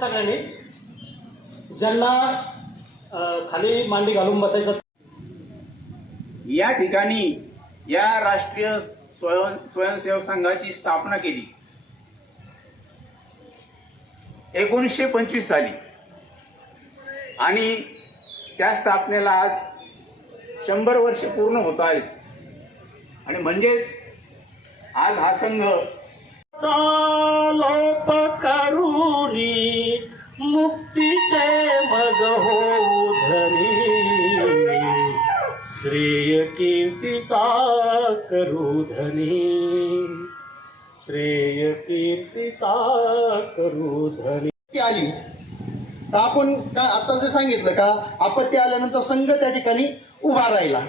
सगळ्यांनी. ज्यांना खाली मांडी घालून बसायचं या ठिकाणी या राष्ट्रीय स्वयं स्वयंसेवक संघाची स्थापना केली. एकोणीसशे पंचवीस साली. आणि त्या स्थापनेला आज शंभर वर्ष पूर्ण होत आहेत. आणि म्हणजेच आज हा संघ लोप करुणी मुक्तीचे मग हो धरी श्री कीर्तीचा करू धनी. श्रेय कीर्तीचा करू धनी. ती आली. तर आपण का आता जे सांगितलं का आपत्ती आल्यानंतर संघ त्या ठिकाणी उभा राहिला.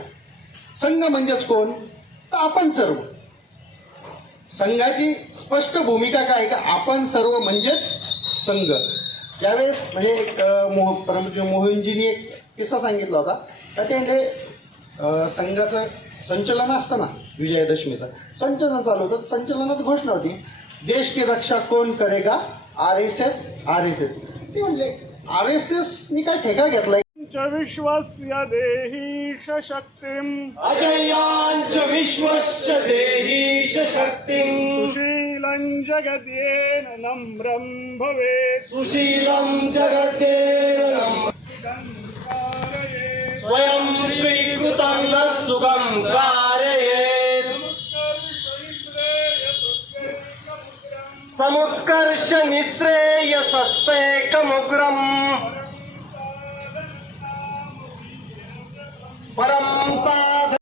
संघ म्हणजेच कोण? तर आपण सर्व. संघाची स्पष्ट भूमिका काय आहे का? आपण सर्व म्हणजेच संघ. ज्यावेळेस म्हणजे एक अं, मोह परमपूज्य मोहनजींनी एक किस्सा सांगितला होता तर त्यांचे संघाचं संचलन असतं ना विजयादशमीचं. संचलन चालू होतं संचलनात घोषणा होती देश की रक्षा कोण करेगा? R S S R S S. ते म्हणले आर एस एसनी काय ठेका घेतलाय? विश्वस्य देही शक्तिम् अजयाञ्च विश्वस्य देही शक्तिम् सुशीलं जगत्येन नम्रं भवेत्. सुशीलं जगतेरम् सुखम कारयेत समुत्कर्ष निश्रेय सस्येकमुग्रम परम सा